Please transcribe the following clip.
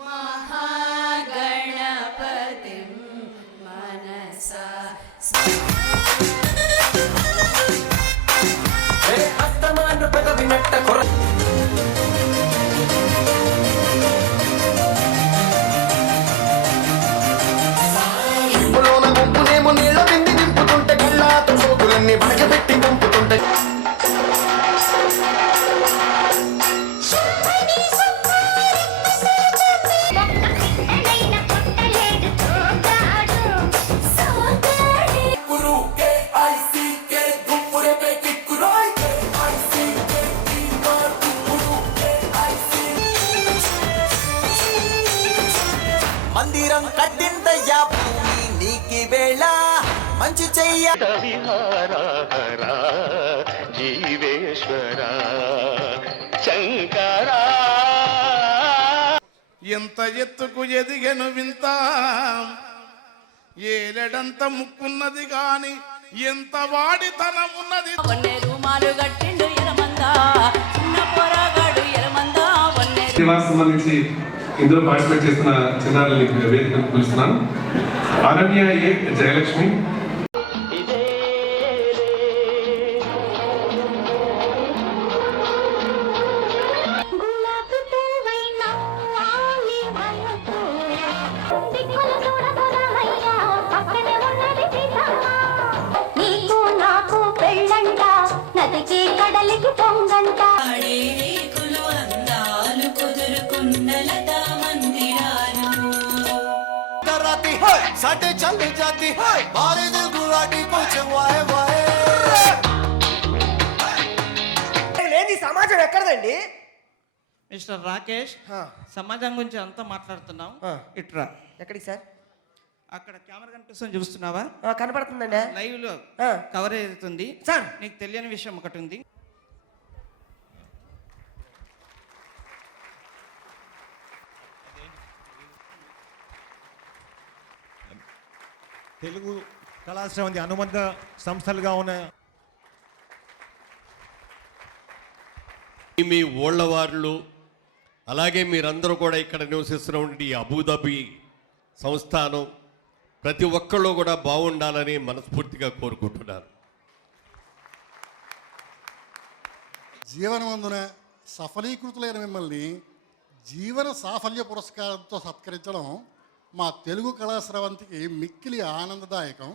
మహాగణపతిం మనసా అస్తమాను పెదవినట్ట కొర గుంపునేమో నీళ్ళ బింది నింపుతుంటే కళ్ళాత సోకులన్నీ బడకబెట్టి పంపుతుంటే మందిరం కట్టిందయ్యా భూమి నీకి వేళ మంచి చెయ్య జీవేశ్వర శంకర. ఎంత ఎత్తుకు ఎదిగెను వింత ఏలెడంత ముక్కున్నది గాని ఎంత వాడితనమున్నది. రూమాలు కట్టిండు ఎరమందా చిన్న పోరగాడు ఎరమందా సంబంధించి ఇందులో పార్టిసిపేట్ చేస్తున్న చిన్నారుల్ని వేదికను పిలుస్తున్నాను. అనన్య ఏ జయలక్ష్మి, కడలికి పొంగంట అందాలు కుదురుకున్నలతా మందిరాలు साटे चल जाती है मारे दिल गुलाटी कुछ वाए वाए. లేని సమాజం ఎక్కడదండి? మిస్టర్ రాకేష్, సమాజం గురించి అంతా మాట్లాడుతున్నాం. ఇట్రా. ఎక్కడికి సార్? అక్కడ కెమెరా కనిపిస్తుంది, చూస్తున్నావా? కనపడుతుందండి. లైవ్ లో కవర్ అవుతుంది సార్. నీకు తెలియని విషయం ఒకటి ఉంది. తెలుగు కళాశ్రవంతి అనుబంధ సంస్థలుగా ఉన్న మీ ఓళ్ళవార్లు, అలాగే మీరందరూ కూడా ఇక్కడ నివసిస్తున్నటువంటి అబుదాబి సంస్థానం ప్రతి ఒక్కళ్ళు కూడా బాగుండాలని మనస్ఫూర్తిగా కోరుకుంటున్నారు. జీవనమందున సఫలీకృతులైన మిమ్మల్ని జీవన సాఫల్య పురస్కారంతో సత్కరించడం మా తెలుగు కళాశ్రవంతికి మిక్కిలి ఆనందదాయకం.